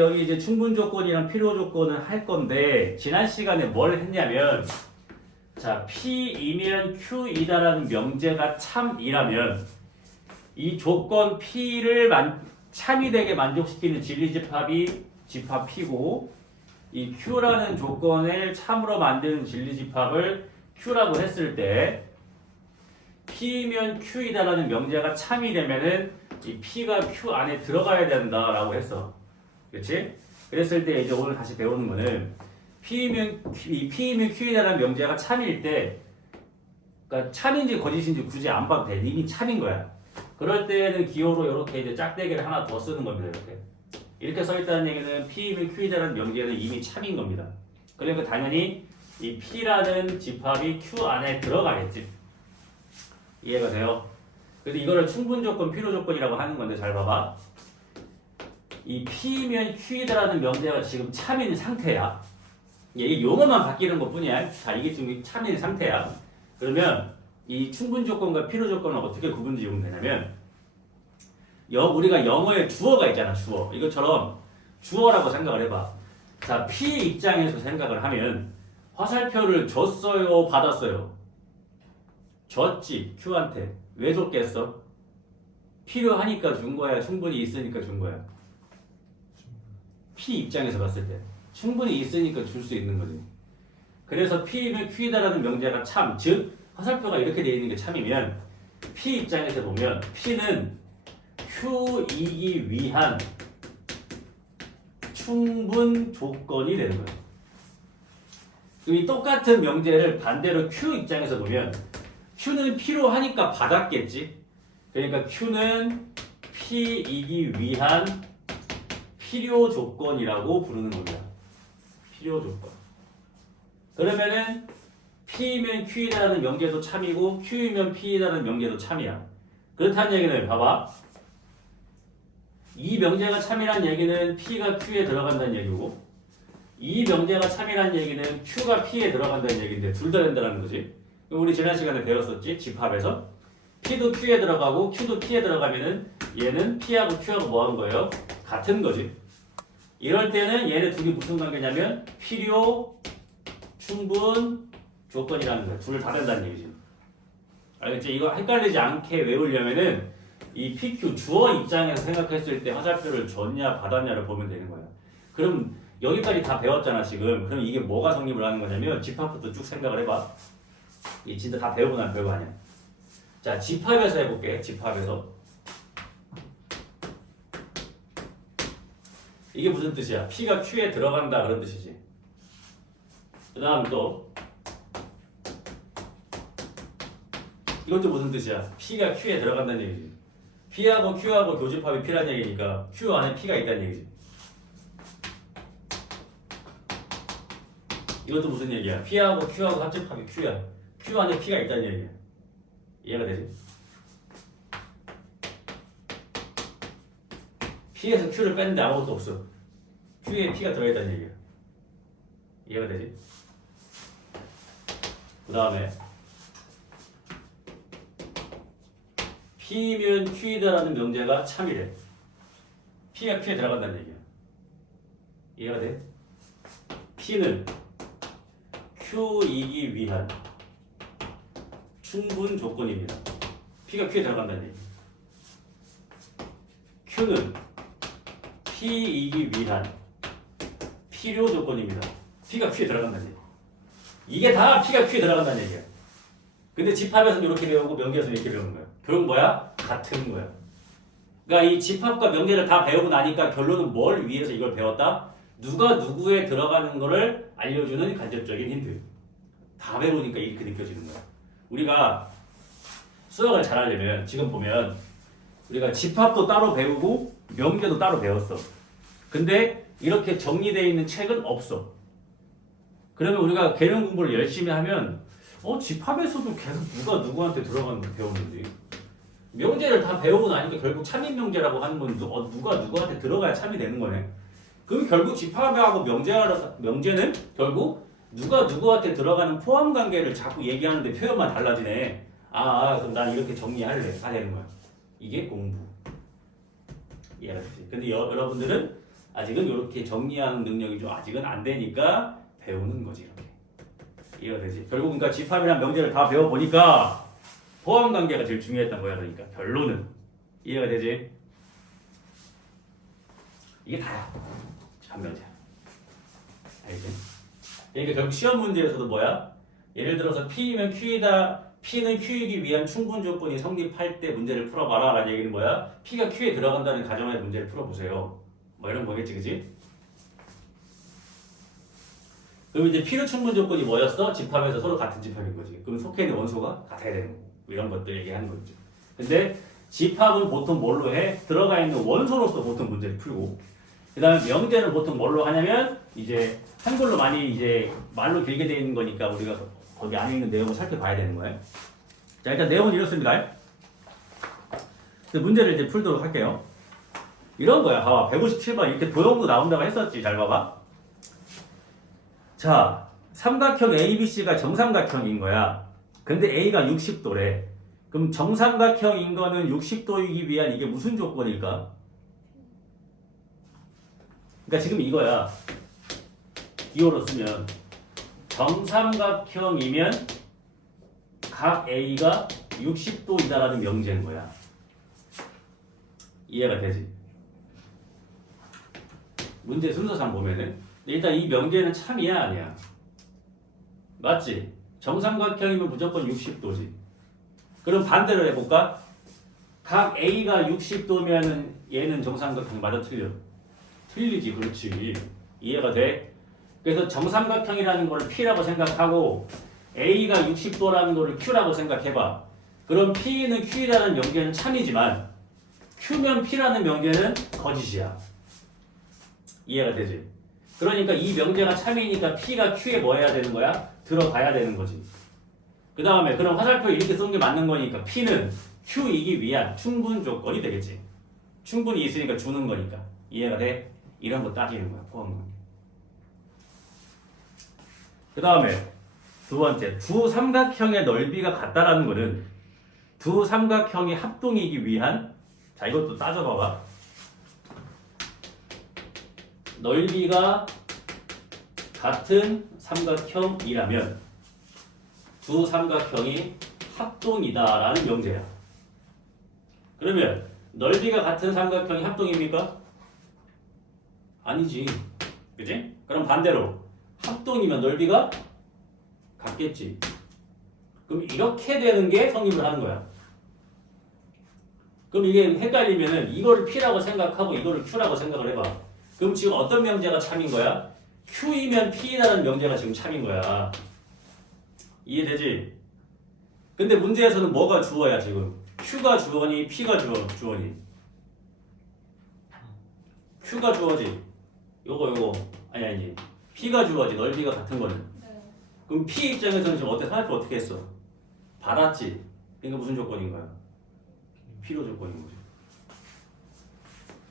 여기 이제 충분 조건이랑 필요 조건을 할 건데 지난 시간에 뭘 했냐면 자 P이면 Q이다라는 명제가 참이라면 이 조건 P를 참이 되게 만족시키는 진리집합이 집합 P고 이 Q라는 조건을 참으로 만드는 진리집합을 Q라고 했을 때 P면 Q이다라는 명제가 참이 되면은 이 P가 Q 안에 들어가야 된다라고 했어. 그렇지? 그랬을 때 이제 오늘 다시 배우는 거는 P면 Q이다라는 명제가 참일 때 그러니까 참인지 거짓인지 굳이 안 봐도 돼. 이미 참인 거야. 그럴 때는 기호로 이렇게 이제 짝대기를 하나 더 쓰는 겁니다. 이렇게 써 있다는 얘기는 P면 Q이다라는 명제는 이미 참인 겁니다. 그러니까 당연히 이 P라는 집합이 Q 안에 들어가겠지. 이해가 돼요? 그래서 이거를 충분 조건, 필요 조건이라고 하는 건데 잘 봐봐. 이 P면 Q이다라는 명제가 지금 참인 상태야. 이게 용어만 바뀌는 것 뿐이야. 자, 이게 지금 참인 상태야. 그러면 이 충분 조건과 필요 조건을 어떻게 구분 지으면 되냐면 우리가 영어에 주어가 있잖아. 주어. 이것처럼 주어라고 생각을 해봐. 자, P 입장에서 생각을 하면 화살표를 줬어요? 받았어요? 줬지. Q한테. 왜 줬겠어? 필요하니까 준 거야? 충분히 있으니까 준 거야? P 입장에서 봤을 때 충분히 있으니까 줄 수 있는 거지. 그래서 P면 Q이다라는 명제가 참, 즉 화살표가 이렇게 되어 있는 게 참이면 P 입장에서 보면 P는 Q이기 위한 충분 조건이 되는 거예요. 그럼 이 똑같은 명제를 반대로 Q 입장에서 보면 Q는 필요하니까 받았겠지. 그러니까 Q는 P이기 위한 필요 조건이라고 부르는 겁니다. 필요 조건. 그러면은 P면 Q이다라는 명제도 참이고 Q이면 P이다라는 명제도 참이야. 그렇다는 얘기는 봐봐. 이 명제가 참이라는 얘기는 P가 Q에 들어간다는 얘기고 이 명제가 참이라는 얘기는 Q가 P에 들어간다는 얘기인데 둘 다 된다는 거지. 우리 지난 시간에 배웠었지? 집합에서 P도 Q에 들어가고 Q도 P에 들어가면은 얘는 P하고 Q하고 뭐 하는 거예요? 같은 거지. 이럴 때는 얘네 둘이 무슨 관계냐면 필요, 충분, 조건이라는 거야. 둘 다 된다는 얘기지. 알겠지? 이거 헷갈리지 않게 외우려면은 이 PQ 주어 입장에서 생각했을 때 화살표를 줬냐 받았냐를 보면 되는 거야. 그럼 여기까지 다 배웠잖아 지금. 그럼 이게 뭐가 성립을 하는 거냐면 집합부터 쭉 생각을 해봐. 이 진짜 다 배우고 난 별거 아니야. 자, 집합에서 해볼게. 집합에서. 이게 무슨 뜻이야? P가 Q에 들어간다 그런 뜻이지. 그 다음 또 이것도 무슨 뜻이야? P가 Q에 들어간다는 얘기지. P하고 Q하고 교집합이 P라는 얘기니까 Q 안에 P가 있다는 얘기지. 이것도 무슨 얘기야? P하고 Q하고 합집합이 Q야. Q 안에 P가 있다는 얘기야. 이해가 되지? P에서 Q를 뺐는데 아무것도 없어. Q에 P가 들어있다는 얘기야. 이해가 되지? 그 다음에 P면 Q이다라는 명제가 참이래. P가 Q에 들어간다는 얘기야. 이해가 돼? P는 Q이기 위한 충분 조건입니다. P가 Q에 들어간다는 얘기. Q는 P이기 위한 필요 조건입니다. P가 Q에 들어간다는 얘기. 이게 다 P가 Q에 들어간다는 얘기야. 근데 집합에서는 이렇게 배우고 명제에서는 이렇게 배우는 거야. 결국 뭐야? 같은 거야. 그러니까 이 집합과 명제를 다 배우고 나니까 결론은 뭘 위해서 이걸 배웠다? 누가 누구에 들어가는 거를 알려주는 간접적인 힌트. 다 배우니까 이렇게 느껴지는 거야. 우리가 수학을 잘하려면 지금 보면 우리가 집합도 따로 배우고 명제도 따로 배웠어. 근데 이렇게 정리되어 있는 책은 없어. 그러면 우리가 개념 공부를 열심히 하면 집합에서도 계속 누가 누구한테 들어가는 걸 배우는지 명제를 다 배우고 나니까 결국 참인 명제라고 하는 건 누가 누구한테 들어가야 참이 되는 거네. 그럼 결국 집합하고 명제는 결국 누가 누구한테 들어가는 포함 관계를 자꾸 얘기하는데 표현만 달라지네. 그럼 난 이렇게 정리할래. 다 되는 거야. 이게 공부. 이해가 되지? 근데 여러분들은 아직은 이렇게 정리하는 능력이 좀 아직은 안 되니까 배우는 거지 이렇게. 이해가 되지? 결국 그러니까 집합이란 명제를 다 배워보니까 포함 관계가 제일 중요했던 거야. 그러니까 결론은 이해가 되지? 이게 다야. 집합 명제. 알겠지? 그러니까 결국 시험 문제에서도 뭐야? 예를 들어서 P면 Q이다. P는 Q이기 위한 충분 조건이 성립할 때 문제를 풀어봐라 라는 얘기는 뭐야? P가 Q에 들어간다는 가정하에 문제를 풀어보세요. 뭐 이런 거겠지, 그지? 그럼 이제 P는 충분 조건이 뭐였어? 집합에서 서로 같은 집합인 거지. 그럼 속해 있는 원소가 같아야 되는 거고. 이런 것들 얘기하는 거죠. 근데 집합은 보통 뭘로 해? 들어가 있는 원소로서 보통 문제를 풀고, 그 다음에 명제는 보통 뭘로 하냐면 이제 한글로 많이 이제 말로 길게 되어 있는 거니까 우리가 거기 안에 있는 내용을 살펴봐야 되는 거예요. 자, 일단 내용은 이렇습니다. 문제를 이제 풀도록 할게요. 이런 거야. 봐봐. 157번 이렇게 도형도 나온다고 했었지. 잘 봐봐. 자, 삼각형 ABC가 정삼각형인 거야. 근데 A가 60도래. 그럼 정삼각형인 거는 60도이기 위한 이게 무슨 조건일까? 그러니까 지금 이거야. 기호로 쓰면 정삼각형이면 각 A가 60도이다라는 명제인 거야. 이해가 되지? 문제 순서상 보면은 일단 이 명제는 참이야 아니야? 맞지? 정삼각형이면 무조건 60도지. 그럼 반대로 해볼까? 각 A가 60도면은 얘는 정삼각형 맞아 틀려? 틀리지. 그렇지. 이해가 돼? 그래서 정삼각형이라는 걸 P라고 생각하고 A가 60도라는 걸 Q라고 생각해봐. 그럼 P는 Q라는 명제는 참이지만 Q면 P라는 명제는 거짓이야. 이해가 되지? 그러니까 이 명제가 참이니까 P가 Q에 뭐 해야 되는 거야? 들어가야 되는 거지. 그 다음에 그럼 화살표 이렇게 쓰는 게 맞는 거니까 P는 Q이기 위한 충분 조건이 되겠지. 충분히 있으니까 주는 거니까. 이해가 돼? 이런 거 따지는 거야. 포함 관계. 그 다음에 두 번째, 두 삼각형의 넓이가 같다라는 거는 두 삼각형이 합동이기 위한, 자 이것도 따져봐봐. 넓이가 같은 삼각형이라면 두 삼각형이 합동이다라는 명제야. 그러면 넓이가 같은 삼각형이 합동입니까? 아니지. 그지? 그럼 반대로 합동이면 넓이가 같겠지. 그럼 이렇게 되는 게 성립을 하는 거야. 그럼 이게 헷갈리면은 이거를 P라고 생각하고 이거를 Q라고 생각을 해봐. 그럼 지금 어떤 명제가 참인 거야? Q이면 P라는 명제가 지금 참인 거야. 이해되지? 근데 문제에서는 뭐가 주어야 지금? Q가 주어니 P가 주어니? Q가 주어지. 요거 아니 P가 주어지. 넓이가 같은 거는. 네. 그럼 P 입장에서는 지금 화살표 어떻게 했어? 받았지. 그러니까 무슨 조건인 거야? 필요 조건인 거지.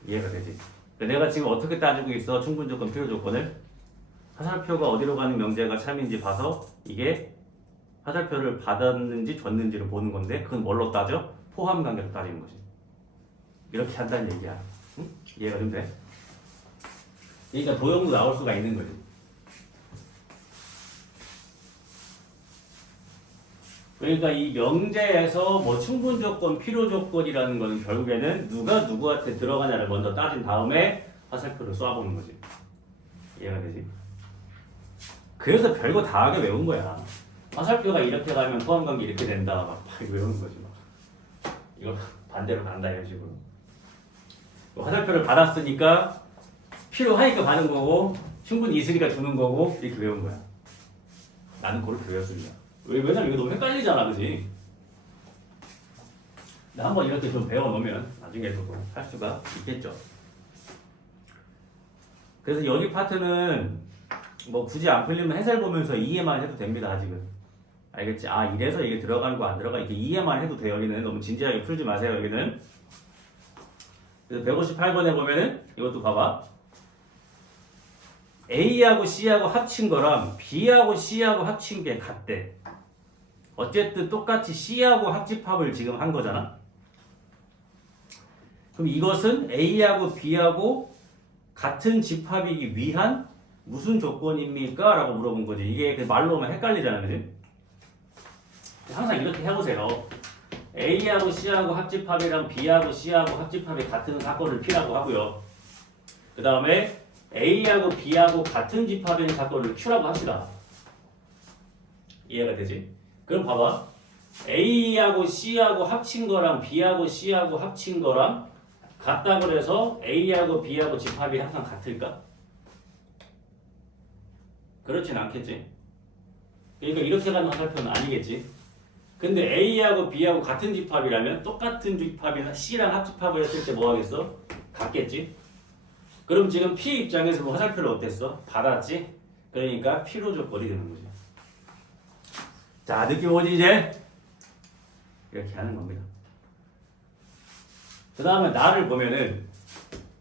이해가 되지? 내가 지금 어떻게 따지고 있어? 충분 조건, 필요 조건을? 화살표가 어디로 가는 명제가 참인지 봐서 이게 화살표를 받았는지 줬는지를 보는 건데 그건 뭘로 따져? 포함 관계로 따지는 거지. 이렇게 한다는 얘기야. 응? 이해가 좀 돼? 그러니까 도형도 나올 수가 있는 거지. 그러니까 이 명제에서 뭐 충분 조건, 필요 조건이라는 거는 결국에는 누가 누구한테 들어가냐를 먼저 따진 다음에 화살표를 쏴보는 거지. 이해가 되지? 그래서 별거 다 하게 외운 거야. 화살표가 이렇게 가면 포함관계 이렇게 된다. 막 외우는 거지. 막. 이거 반대로 간다 이런 식으로. 화살표를 받았으니까 필요하니까 받는 거고 충분히 있으니까 주는 거고 이렇게 외운 거야. 나는 그렇게 외웠습니다. 왜냐면 이거 너무 헷갈리잖아, 그지? 근데 한번 이렇게 좀 배워놓으면 나중에도 할 수가 있겠죠. 그래서 여기 파트는 뭐 굳이 안 풀리면 해설 보면서 이해만 해도 됩니다, 아직은. 알겠지? 아, 이래서 이게 들어가는 거 안 들어가? 이렇게 이해만 해도 돼요, 여기는. 너무 진지하게 풀지 마세요, 여기는. 그래서 158번에 보면은 이것도 봐봐. A하고 C하고 합친 거랑 B하고 C하고 합친 게 같대. 어쨌든 똑같이 C하고 합집합을 지금 한 거잖아. 그럼 이것은 A하고 B하고 같은 집합이기 위한 무슨 조건입니까? 라고 물어본 거지. 이게 그 말로 하면 헷갈리잖아, 그지? 항상 이렇게 해보세요. A하고 C하고 합집합이랑 B하고 C하고 합집합이 같은 사건을 P라고 하고요. 그 다음에 A하고 B하고 같은 집합인 사건을 Q라고 합시다. 이해가 되지? 그럼 봐봐. A하고 C하고 합친 거랑 B하고 C하고 합친 거랑 같다고 해서 A하고 B하고 집합이 항상 같을까? 그렇진 않겠지. 그러니까 이렇게 가는 화살표는 아니겠지. 근데 A하고 B하고 같은 집합이라면 똑같은 집합이나 C랑 합집합을 했을 때 뭐 하겠어? 같겠지. 그럼 지금 P 입장에서 뭐 화살표를 어땠어? 받았지? 그러니까 P로 조건이 되는 거지. 자, 느낌 오지 이제? 이렇게 하는 겁니다. 그 다음에 나를 보면은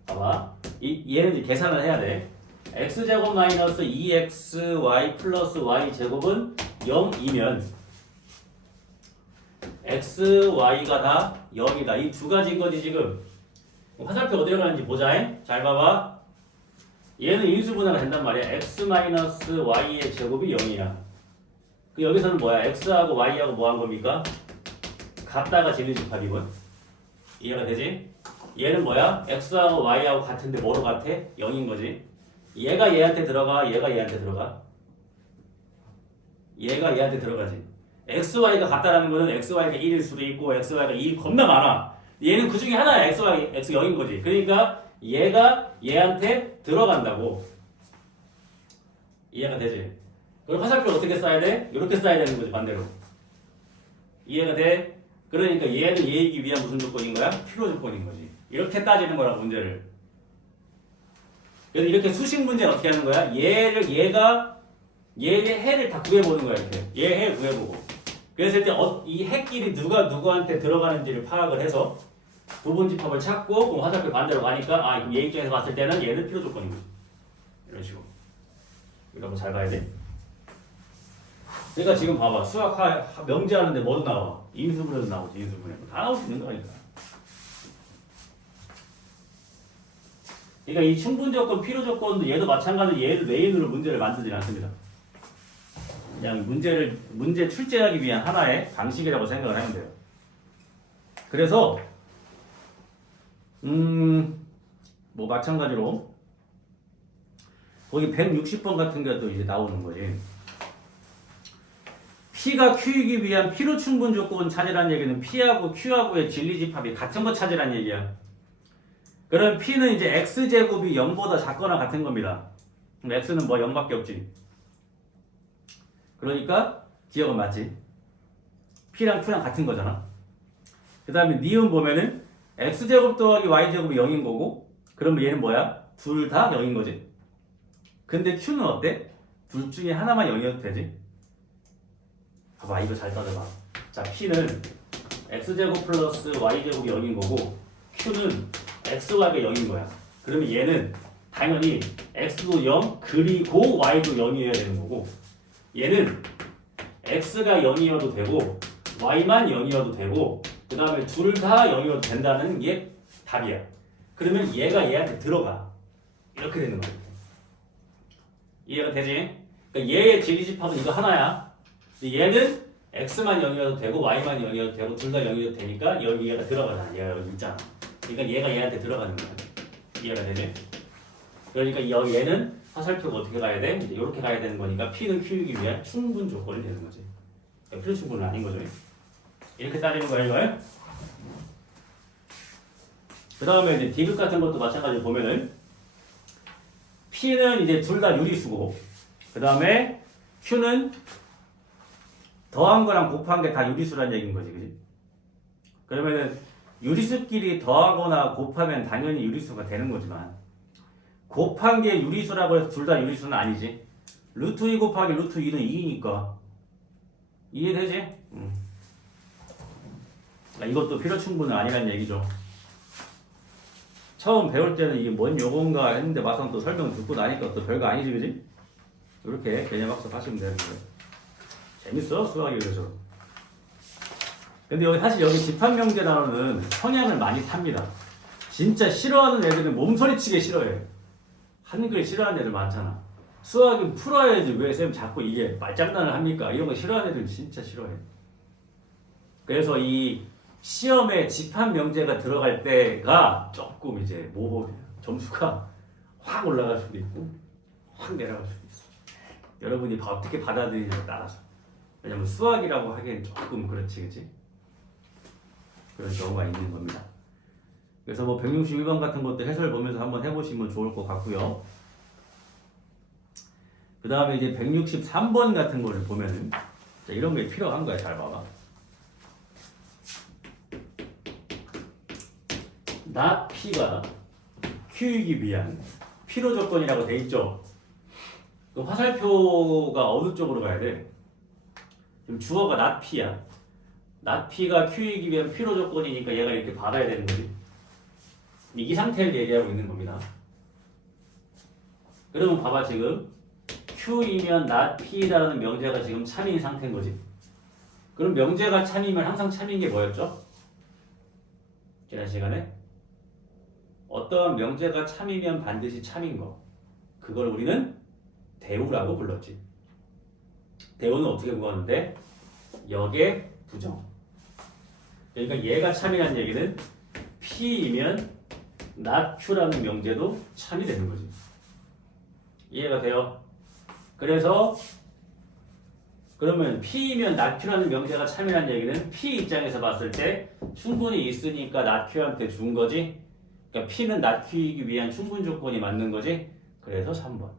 봐봐. 얘는 이제 계산을 해야 돼. x제곱 마이너스 2xy 플러스 y제곱은 0이면 xy가 다 0이다. 이 두 가지인 거지 지금. 화살표 어디로 가는지 보자. 잘 봐봐. 얘는 인수분해가 된단 말이야. x 마이너스 y의 제곱이 0이야. 그 여기서는 뭐야? x하고 y하고 뭐 한 겁니까? 같다가 진리집합이군. 이해가 되지? 얘는 뭐야? x하고 y하고 같은데 뭐로 같아? 0인 거지. 얘가 얘한테 들어가, 얘가 얘한테 들어가. 얘가 얘한테 들어가지. xy가 같다라는 거는 xy가 1일 수도 있고 xy가 2일 겁나 많아. 얘는 그 중에 하나야. xy, x 0인 거지. 그러니까 얘가 얘한테 들어간다고. 이해가 되지? 그럼 화살표 어떻게 써야 돼? 이렇게 써야 되는 거지, 반대로. 이해가 돼? 그러니까 얘는 얘이기 위한 무슨 조건인 거야? 필요 조건인 거지. 이렇게 따지는 거라고, 문제를. 그래서 이렇게 수식 문제는 어떻게 하는 거야? 얘의 해를 다 구해보는 거야, 이렇게. 얘 해 구해보고. 그랬을 때 이 해끼리 누가 누구한테 들어가는지를 파악을 해서 부분집합을 찾고 그럼 화살표 반대로 가니까 그럼 얘 입장에서 봤을 때는 얘는 필요 조건인 거지. 이런 식으로. 이거 한번 잘 봐야 돼. 그러니까 지금 봐봐. 수학 명제하는데 뭐도 나와? 인수분해도 나오지. 인수분해. 다 나올 수 있는 거니까. 그러니까 이 충분 조건, 필요 조건도 얘도 마찬가지로 얘를 메인으로 문제를 만들진 않습니다. 그냥 문제 출제하기 위한 하나의 방식이라고 생각을 하면 돼요. 그래서 뭐 마찬가지로 거기 160번 같은 것도 이제 나오는 거지. P가 Q이기 위한 필요 충분 조건 찾으라는 얘기는 P하고 Q하고의 진리집합이 같은 거 찾으라는 얘기야. 그럼 P는 이제 X제곱이 0보다 작거나 같은 겁니다. 그럼 X는 뭐 0밖에 없지. 그러니까 기억은 맞지. P랑 Q랑 같은 거잖아. 그 다음에 니은 보면은 X제곱 더하기 Y제곱이 0인 거고 그러면 얘는 뭐야? 둘 다 0인 거지. 근데 Q는 어때? 둘 중에 하나만 0이어도 되지. 봐봐, 이거 잘 따져봐. 자, P는 X제곱 플러스 Y제곱이 0인 거고 Q는 XY가 0인 거야. 그러면 얘는 당연히 X도 0 그리고 Y도 0이어야 되는 거고 얘는 X가 0이어도 되고 Y만 0이어도 되고 그 다음에 둘 다 0이어도 된다는 게 답이야. 그러면 얘가 얘한테 들어가. 이렇게 되는 거야. 이해가 되지? 그러니까 얘의 진리집합은 이거 하나야. 얘는 X만 0이어도 되고 Y만 0이어도 되고 둘 다 0이어도 되니까 여기 얘가 들어가잖아. 얘가 여기 있잖아. 그러니까 얘가 얘한테 들어가는 거야. 이해가 되지? 그러니까 얘는 화살표가 어떻게 가야 돼? 이제 이렇게 가야 되는 거니까 P는 Q이기 위한 충분 조건이 되는 거지. 그러니까 필요 충분은 아닌 거죠. 이렇게 따지는 거예요, 이거요. 그 다음에 이제 디귿 같은 것도 마찬가지로 보면은 P는 이제 둘 다 유리수고 그 다음에 Q는 더한 거랑 곱한 게 다 유리수라는 얘기인 거지, 그지? 그러면은 유리수끼리 더하거나 곱하면 당연히 유리수가 되는 거지만 곱한 게 유리수라고 해서 둘 다 유리수는 아니지. 루트 2 곱하기 루트 2는 2니까 이해되지? 이것도 필요 충분은 아니라는 얘기죠. 처음 배울 때는 이게 뭔 용어인가 했는데 막상 또 설명 듣고 나니까 또 별거 아니지, 그지? 이렇게 개념 학습 하시면 되는 거예요. 재밌어, 수학이. 그래서 근데 여기 사실 여기 집합명제 단어는 성향을 많이 탑니다. 진짜 싫어하는 애들은 몸소리치게 싫어해. 한글 싫어하는 애들 많잖아. 수학은 풀어야지 왜 쌤 자꾸 이게 말장난을 합니까? 이런 거 싫어하는 애들 진짜 싫어해. 그래서 이 시험에 집합 명제가 들어갈 때가 조금 이제 점수가 확 올라갈 수도 있고 확 내려갈 수도 있어. 여러분이 어떻게 받아들이냐에 따라서. 왜냐면 수학이라고 하기엔 조금 그렇지, 그치? 그런 경우가 있는 겁니다. 그래서 뭐 161번 같은 것도 해설 보면서 한번 해보시면 좋을 것 같고요. 그 다음에 이제 163번 같은 거를 보면은 자, 이런 게 필요한 거야. 잘 봐봐. not P가 Q이기 위한 필요 조건이라고 돼 있죠. 그 화살표가 어느 쪽으로 가야 돼? 지금 주어가 not P야. not P가 Q이기 위한 필요 조건이니까 얘가 이렇게 받아야 되는 거지. 이 상태를 얘기하고 있는 겁니다. 그러면 봐봐 지금 Q이면 not P라는 명제가 지금 참인 상태인 거지. 그럼 명제가 참이면 항상 참인 게 뭐였죠? 지난 시간에 어떠한 명제가 참이면 반드시 참인 거. 그걸 우리는 대우라고 불렀지. 대우는 어떻게 구하는데? 역의 부정. 그러니까 얘가 참이라는 얘기는 P이면 not Q라는 명제도 참이 되는 거지. 이해가 돼요? 그래서 그러면 P이면 not Q라는 명제가 참이라는 얘기는 P 입장에서 봤을 때 충분히 있으니까 not Q한테 준 거지. 그러니까 P는 not Q이기 위한 충분 조건이 맞는 거지. 그래서 3번.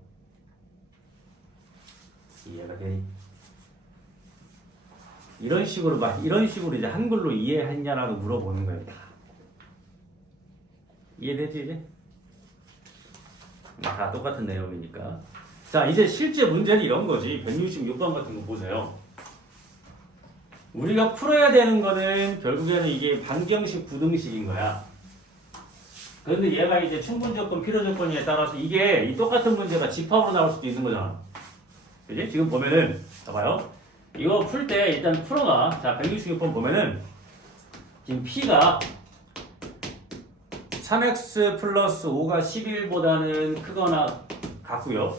이해가 되니? 이런 식으로 이제 한글로 이해했냐라고 물어보는 거예요. 이해되지 이제? 다 똑같은 내용이니까. 자, 이제 실제 문제는 이런 거지. 166번 같은 거 보세요. 우리가 풀어야 되는 거는 결국에는 이게 반경식, 부등식인 거야. 그런데 얘가 이제 충분 조건, 필요 조건에 따라서 이게 이 똑같은 문제가 집합으로 나올 수도 있는 거잖아. 그지? 지금 보면은, 봐봐요. 이거 풀 때 일단 풀어놔. 자, 166번 보면은 지금 P가 3x 플러스 5가 11보다는 크거나 같고요.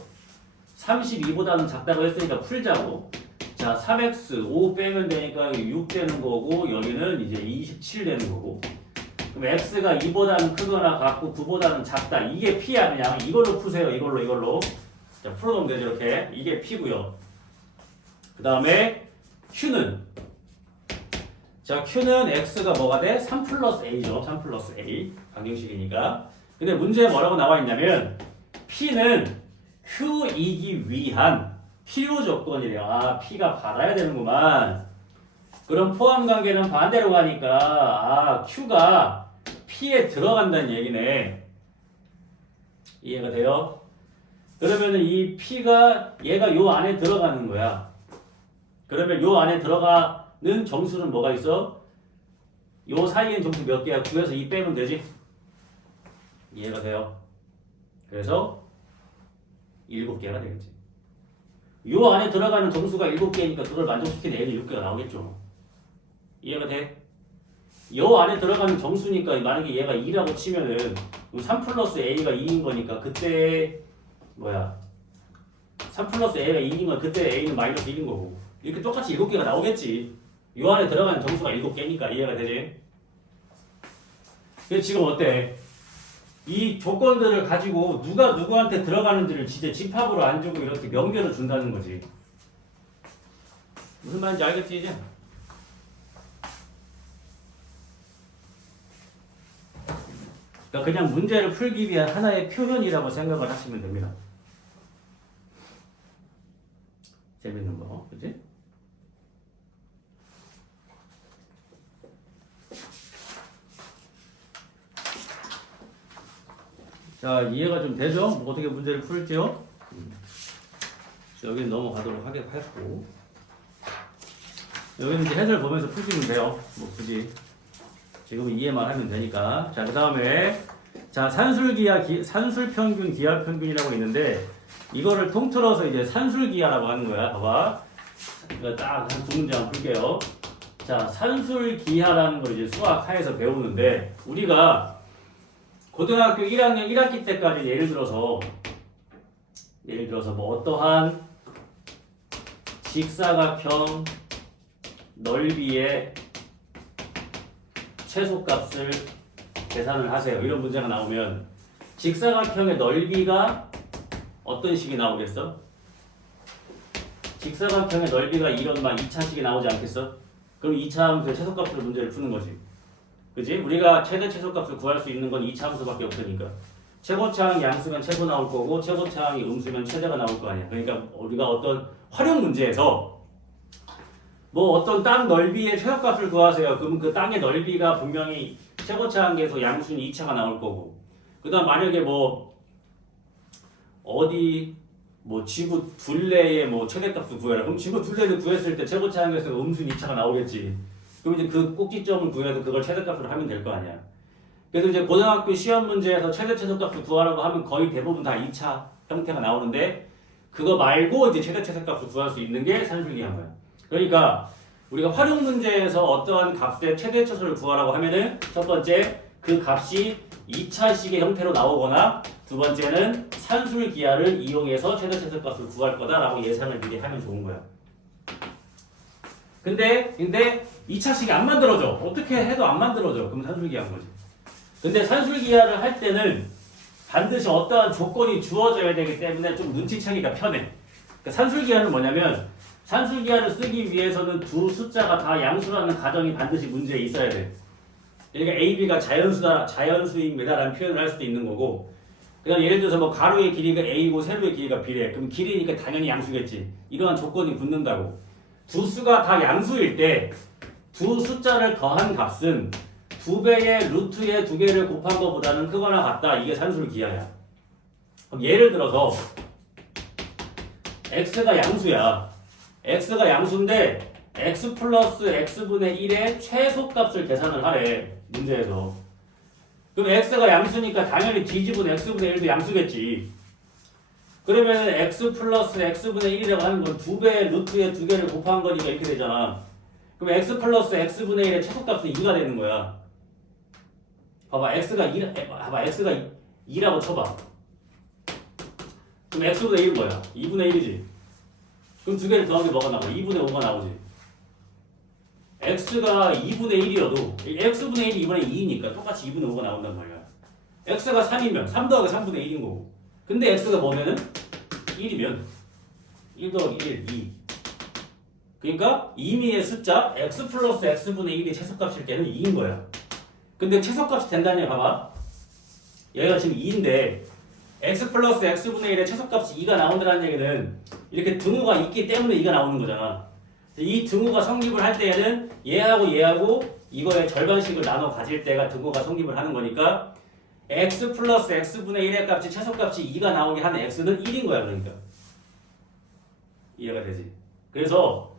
32보다는 작다고 했으니까 풀자고. 자, 3x 5 빼면 되니까 6 되는 거고 여기는 이제 27 되는 거고. 그럼 x가 2보다는 크거나 같고 9보다는 작다. 이게 p야. 그냥 이걸로 푸세요. 이걸로. 자, 풀어놓으면 되죠. 이렇게. 이게 p고요. 그 다음에 q는 자, q는 x가 뭐가 돼? 3 플러스 a죠. 3 플러스 a. 방정식이니까. 근데 문제에 뭐라고 나와 있냐면 p는 q이기 위한 필요 조건이래요. 아, p가 받아야 되는구만. 그럼 포함 관계는 반대로 가니까 q가 p에 들어간다는 얘기네. 이해가 돼요? 그러면은 이 p가 얘가 요 안에 들어가는 거야. 그러면 요 안에 들어가는 정수는 뭐가 있어? 요 사이엔 정수 몇 개야? 9에서 2 빼면 되지? 이해가 돼요? 그래서 7개가 되겠지. 요 안에 들어가는 정수가 7개니까 그걸 만족시키는 A는 6개가 나오겠죠. 이해가 돼? 요 안에 들어가는 정수니까 만약에 얘가 2라고 치면은 3 플러스 A가 2인 거니까 그때 3 플러스 A가 2인 건 그때 A는 마이너스 1인 거고 이렇게 똑같이 7개가 나오겠지. 요 안에 들어가는 정수가 7개니까 이해가 되지? 근데 지금 어때? 이 조건들을 가지고 누가 누구한테 들어가는지를 진짜 집합으로 안 주고 이렇게 명제로 준다는 거지. 무슨 말인지 알겠지 이제? 그러니까 그냥 문제를 풀기 위한 하나의 표현이라고 생각을 하시면 됩니다. 재밌는 거, 그치? 자, 이해가 좀 되죠? 어떻게 문제를 풀지요? 여기는 넘어가도록 하겠고 여기는 이제 해설 보면서 푸시면 돼요. 뭐 굳이 지금은 이해만 하면 되니까. 자, 그 다음에 자, 산술평균, 기하평균이라고 있는데 이거를 통틀어서 이제 산술기하라고 하는 거야. 봐봐. 이거 딱 한 두 문제만 풀게요. 자, 산술기하라는 걸 이제 수학하에서 배우는데 우리가 고등학교 1학년 1학기 때까지 예를 들어서 예를 들어서 뭐 어떠한 직사각형 넓이의 최소값을 계산을 하세요. 이런 문제가 나오면 직사각형의 넓이가 어떤 식이 나오겠어? 직사각형의 넓이가 이런 막 2차식이 나오지 않겠어? 그럼 2차 함수의 최소값으로 문제를 푸는 거지. 그지? 우리가 최대 최소값을 구할 수 있는 건 2차 함수밖에 없으니까. 최고차항 양수면 최고 나올 거고 최고차항이 음수면 최대가 나올 거 아니야. 그러니까 우리가 어떤 활용 문제에서 뭐 어떤 땅 넓이의 최소값을 구하세요. 그러면 그 땅의 넓이가 분명히 최고차항에서 양수는 2차가 나올 거고. 그다음 만약에 뭐 어디 뭐 지구 둘레의 뭐 최대값을 구해라. 그럼 지구 둘레를 구했을 때 최고차항에서 음수는 2차가 나오겠지. 그럼 이제 그 꼭지점을 구해서 그걸 최대값으로 하면 될 거 아니야. 그래서 이제 고등학교 시험 문제에서 최대 최소값을 구하라고 하면 거의 대부분 다 2차 형태가 나오는데 그거 말고 이제 최대 최소값을 구할 수 있는 게 산술기한 거야. 그러니까 우리가 활용 문제에서 어떠한 값의 최대 최소를 구하라고 하면은 첫 번째 그 값이 2차식의 형태로 나오거나 두 번째는 산술기하를 이용해서 최대 최소값을 구할 거다라고 예상을 미리 하면 좋은 거야. 근데 2차식이 안 만들어져. 어떻게 해도 안 만들어져. 그럼 산술기한 거지. 근데 산술기하를 할 때는 반드시 어떠한 조건이 주어져야 되기 때문에 좀 눈치채기가 편해. 그러니까 산술기하는 뭐냐면 산술기하를 쓰기 위해서는 두 숫자가 다 양수라는 가정이 반드시 문제에 있어야 돼. 그러니까 AB가 자연수입니다라는 표현을 할 수도 있는 거고 그다음 예를 들어서 뭐 가로의 길이가 A고 세로의 길이가 B래. 그럼 길이니까 당연히 양수겠지. 이러한 조건이 붙는다고. 두 수가 다 양수일 때 두 숫자를 더한 값은 두 배의 루트의 두 개를 곱한 것보다는 크거나 같다. 이게 산술기하야. 그럼 예를 들어서 x가 양수야. x가 양수인데 x 플러스 x분의 1의 최소값을 계산을 하래. 문제에서. 그럼 x가 양수니까 당연히 dg분 x분의 1도 양수겠지. 그러면 x 플러스 x분의 1이라고 하는 건 두 배의 루트의 두 개를 곱한 거니까 이렇게 되잖아. 그럼 x 플러스 x분의 1의 최소값은 2가 되는 거야. 봐봐, x가 2라고 쳐봐. 그럼 x분의 1은 뭐야? 2분의 1이지. 그럼 두 개를 더하면 뭐가 나와? 2분의 5가 나오지. x가 2분의 1이어도 x분의 1이 이번에 2니까 똑같이 2분의 5가 나온단 말이야. x가 3이면 3 더하기 3분의 1인 거고. 근데 x가 뭐면은 1이면 1 더하기 1, 2. 그러니까 임의의 숫자 x 플러스 x분의 1이 최소값일 때는 2인 거야. 근데 최소값이 된다니 봐봐. 얘가 지금 2인데 x 플러스 x분의 1의 최소값이 2가 나온다는 얘기는 이렇게 등호가 있기 때문에 2가 나오는 거잖아. 이 등호가 성립을 할 때에는 얘하고 이거의 절반씩을 나눠 가질 때가 등호가 성립을 하는 거니까 x 플러스 x분의 1의 값이 최소값이 2가 나오게 하는 x는 1인 거야. 그러니까 이해가 되지? 그래서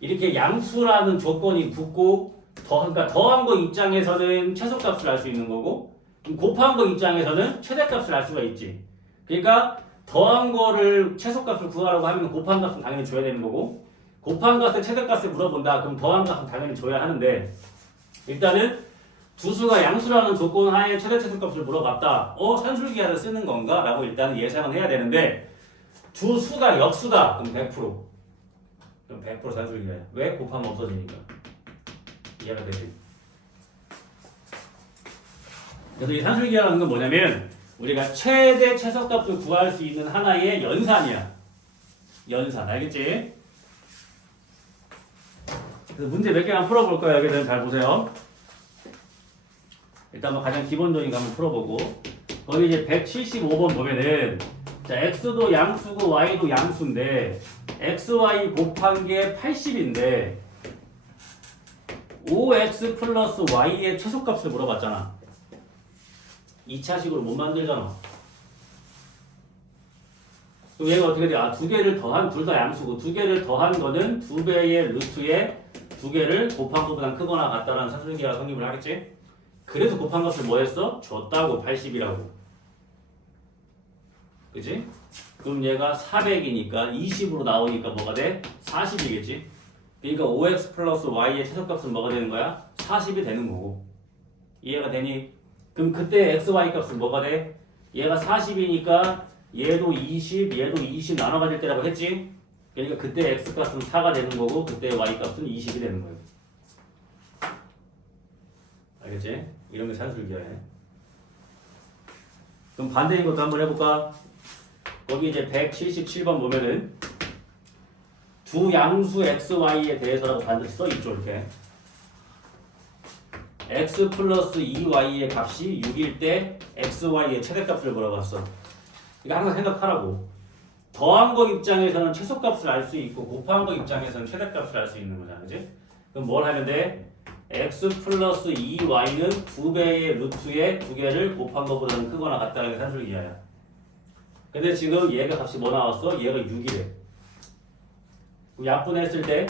이렇게 양수라는 조건이 붙고 그러니까 더한 거 입장에서는 최소값을 알 수 있는 거고 곱한 거 입장에서는 최대값을 알 수가 있지. 그러니까 더한 거를 최소값을 구하라고 하면 곱한 값은 당연히 줘야 되는 거고 곱한 값의 최대값을 물어본다. 그럼 더한 값은 당연히 줘야 하는데 일단은 두 수가 양수라는 조건 하에 최대값을 물어봤다. 산술기하를 쓰는 건가? 라고 일단 예상은 해야 되는데 두 수가 역수다. 그럼 100%. 그럼 100% 산술기하야. 왜? 곱하면 없어지니까. 이해가 되지? 그래서 이 산술기하라는 건 뭐냐면 우리가 최대 최소값을 구할 수 있는 하나의 연산이야. 연산. 알겠지? 그래서 문제 몇 개만 풀어볼 거예요. 여기는 잘 보세요. 일단 뭐 가장 기본적인 거 한번 풀어보고 거기 이제 175번 보면은 자 x도 양수고 y도 양수인데 xy 곱한 게 80인데 5x 플러스 y의 최소값을 물어봤잖아. 2차식으로 못 만들잖아. 그럼 얘가 어떻게 돼? 두 개를 더한 둘 다 양수고 두 개를 더한 거는 두 배의 루트에 두 개를 곱한 것보다 크거나 같다라는 산술기가 성립을 하겠지? 그래서 곱한 값을 뭐 했어? 줬다고 80이라고. 그치? 그럼 얘가 400이니까 20으로 나오니까 뭐가 돼? 40이겠지? 그러니까 5x 플러스 y의 최소값은 뭐가 되는 거야? 40이 되는 거고. 이해가 되니? 그럼 그때 x, y 값은 뭐가 돼? 얘가 40이니까 얘도 20, 얘도 20 나눠 가질 때라고 했지? 그러니까 그때 x값은 4가 되는 거고 그때 y값은 20이 되는 거예요. 알겠지? 이런 게 산술기야. 그럼 반대인 것도 한번 해볼까? 거기 이제 177번 보면은 두 양수 x, y에 대해서라고 반드시 써있죠. 이렇게 x 플러스 2y의 값이 6일 때 x, y의 최대값을 물어봤어. 이거 항상 생각하라고. 더한 거 입장에서는 최소값을 알 수 있고 곱한 거 입장에서는 최대값을 알 수 있는 거잖아. 그지? 그럼 뭘 하면 돼? x 플러스 2y는 2배의 루트의 2개를 곱한 것보다는 크거나 같다는 게 산술기하야. 근데 지금 얘가 값이 뭐 나왔어? 얘가 6이래. 약분했을 때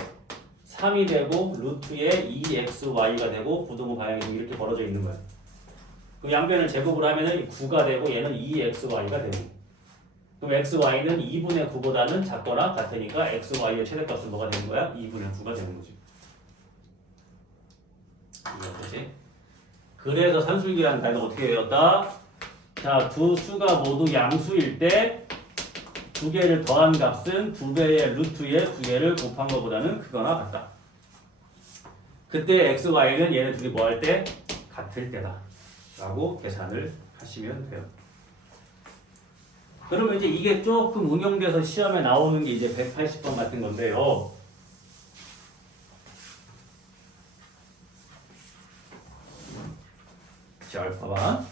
3이 되고 루트의 2xy가 되고 부등호 방향이 이렇게 벌어져 있는 거야. 그 양변을 제곱을 하면은 9가 되고 얘는 2xy가 되고. 그럼 xy는 2분의 9보다는 작거나 같으니까 xy의 최대값은 뭐가 되는 거야? 2분의 9가 되는 거지. 이해됐지? 그래서 산술기라는 단어가 어떻게 되었다? 자, 두 수가 모두 양수일 때 두 개를 더한 값은 2배의 루트의 2개를 곱한 것보다는 크거나 같다. 그때 x, y는 얘네 둘이 뭐 할 때? 같을 때다. 라고 계산을 하시면 돼요. 그러면 이제 이게 조금 응용돼서 시험에 나오는 게 이제 180번 같은 건데요. 자, 봐봐.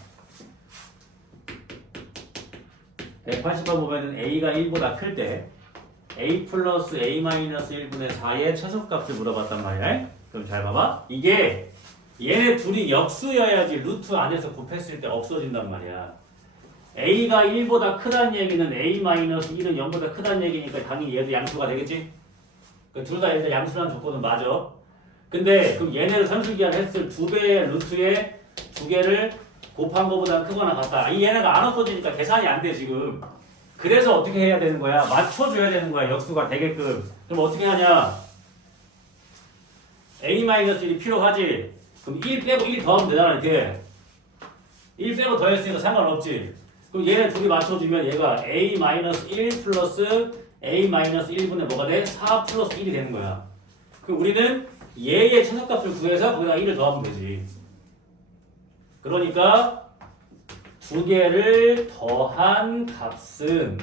180번 보면은 a가 1보다 클 때 a 플러스 a 마이너스 1분의 4의 최소값을 물어봤단 말이야. 그럼 잘 봐봐. 이게 얘네 둘이 역수여야지 루트 안에서 곱했을 때 없어진단 말이야. a가 1보다 크다는 얘기는 a 마이너스 1은 0보다 크다는 얘기니까 당연히 얘도 양수가 되겠지? 둘 다 일단 양수라는 조건은 맞아. 근데 그럼 얘네를 산술기한 했을 2배의 루트의 2개를 곱한 거보다 크거나 같다. 이 얘네가 안 없어지니까 계산이 안 돼 지금. 그래서 어떻게 해야 되는 거야? 맞춰줘야 되는 거야. 역수가 되게끔. 그럼 어떻게 하냐? a-1이 필요하지. 그럼 1 빼고 1 더하면 되잖아. 이렇게 1 빼고 더했으니까 상관없지. 그럼 얘네 둘이 맞춰주면 얘가 a-1 플러스 a-1분의 뭐가 돼? 4 플러스 1이 되는 거야. 그럼 우리는 얘의 최소값을 구해서 거기다 1을 더하면 되지. 그러니까 2개를 더한 값은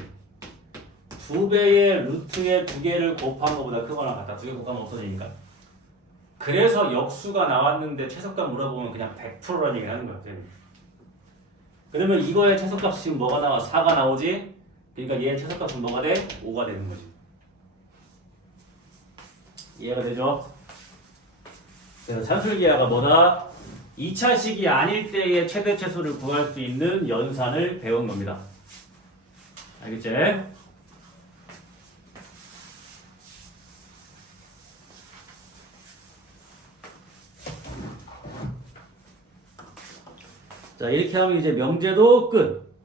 2배의 루트의 2개를 곱한 것보다 크거나 같다. 2개 곱하면 없어지니까. 그래서 역수가 나왔는데 최소값 물어보면 그냥 100%라는 얘기를 하는 거야. 그러면 이거의 최소값이 지금 뭐가 나와? 4가 나오지? 그러니까 얘의 최소값은 뭐가 돼? 5가 되는 거지. 이해가 되죠? 그래서 산술기하가 뭐다? 2차식이 아닐 때의 최대 최소를 구할 수 있는 연산을 배운 겁니다. 알겠지? 자, 이렇게 하면 이제 명제도 끝.